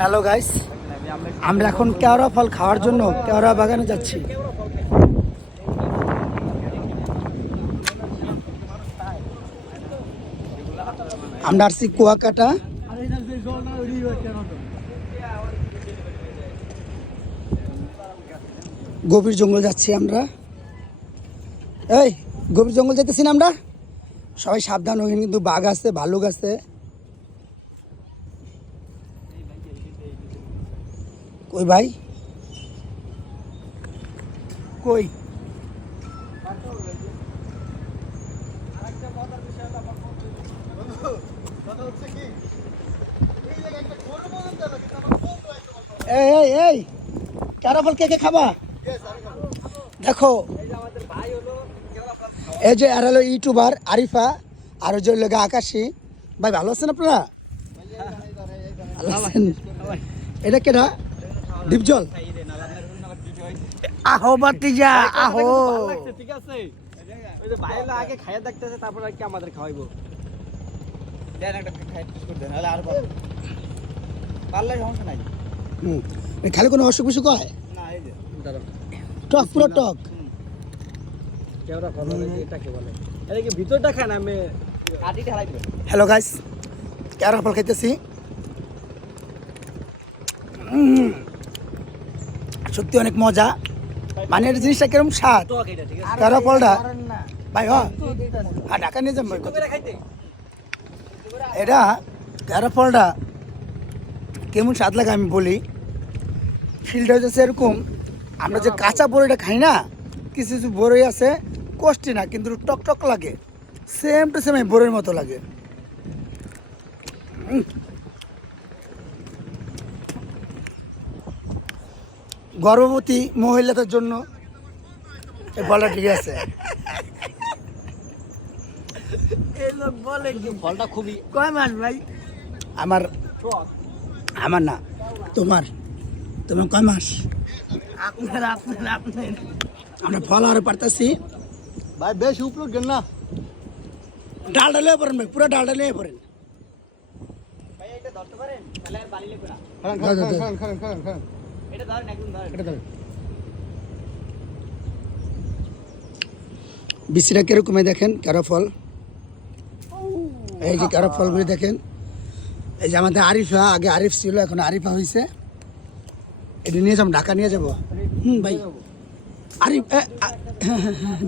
Hello guys, আমরা এখন কেওড়া ফল খাওয়ার জন্য কেওড়া বাগানে যাচ্ছি। আমরা আসছি কুয়াকাটা। গভীর জঙ্গল যাচ্ছি আমরা। এই গভীর জঙ্গল যেতেছি না আমরা, সবাই সাবধান। ওখানে কিন্তু বাঘ আছে, ভালুক আছে। কই ভাই, কই? এই এই কেওড়া ফল কে কে খাবা? দেখো, এই যে আর হলো ইউটিউবার আরিফা, আর ওই যে লোক আকাশী ভাই। ভালো আছেন আপনারা? ভালো আছেন? এটা কেডা? ডিপজল। আহো বাতিজা আহো। ঠিক আছে, ওই যে ভাইলা আগে খাইয়া দেখতেছে, তারপর আর কি আমাদের খাওয়াইবো। দেন একটা খাই টেস্ট করে দেন, নাহলে আর পারলে সমস্যা নাই। খালি কোনো অসুখ বিসুখ হয় না? এই যে দাঁড়াও, টক, পুরো টক। কেওড়া ফল এটাকে বলে। এটা কি ভিতরটা খায় না? আমি কাটিটা হারাই দেব। হ্যালো গাইস, কেওড়া ফল খাইতেছি। সত্যি অনেক মজা। মানে এর জিনিসটা কিরকম স্বাদ টক এটা, ঠিক আছে। কেওড়া ফলটা ভাই। হ্যাঁ, ঢাকা নিয়ে যাবো। খাইতে এটা কেওড়া ফলটা কেমন স্বাদ লাগে আমি বলি। ফিলটা হচ্ছে এরকম, আমরা যে কাঁচা বড়িটা খাই না, কিছু কিছু বড়ই আছে কষ্টি না, কিন্তু টক টক লাগে। সেম টু সেম বড়ির মতো লাগে। গর্ভবতী মহিলাদের জন্য এই ফলটা ঠিক আছে। এই লোক বলে কি ফলটা খুবই কয় মাস ভাই? আমার টক। আমার না, তোমার তোমার কয় মাস? আপনার আমরা ফল আরো পারতেছি ভাই, বেশ উপরে গেল না ডাল ডালে পড়েন ভাই, পুরো ডাল ডালে পড়েন। ভাই। এটা ধরতে পারেন, তাহলে আর বাড়ি লাগবে না। খান। এটা ধরেন, একদম ধরেন। বিচিটা কিরকম দেখেন, কেওড়া ফল। এই যে কেওড়া ফলগুলি দেখেন। এই যে আমাদের আরিফা, আগে আরিফ ছিল, এখন আরিফা হয়েছে। এটা নিয়ে যাবো, ঢাকা নিয়ে যাবো। ভাই আরিফ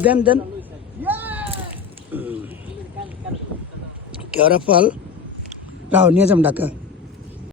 দেন দেন। কেওড়া ফল রাও নিয়ে যাবো ঢাকা।